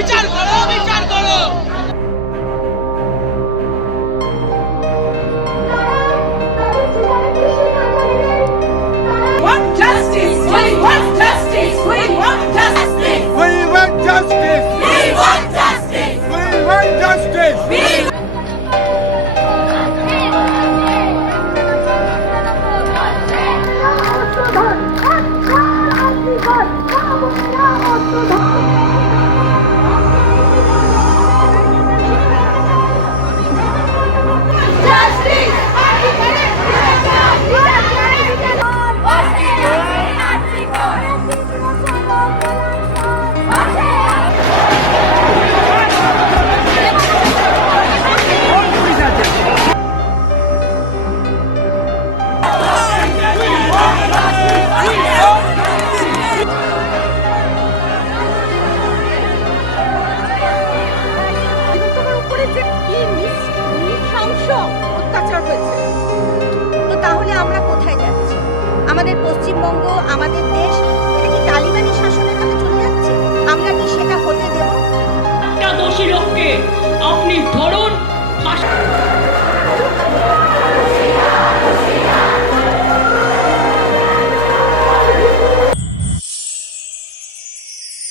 বিচার করো, বিচার করো। Want justice! We want justice! We want justice! We want justice! We want justice! We want justice! We অত্যাচার হয়েছে, তো তাহলে আমরা কোথায় যাচ্ছি? আমাদের পশ্চিমবঙ্গ, আমাদের দেশ, এটা কি তালিবানি শাসনের হাতে চলে যাচ্ছে? আমরা কি সেটা হতে দেব? একটা দোষী লোককে আপনি ধরুন,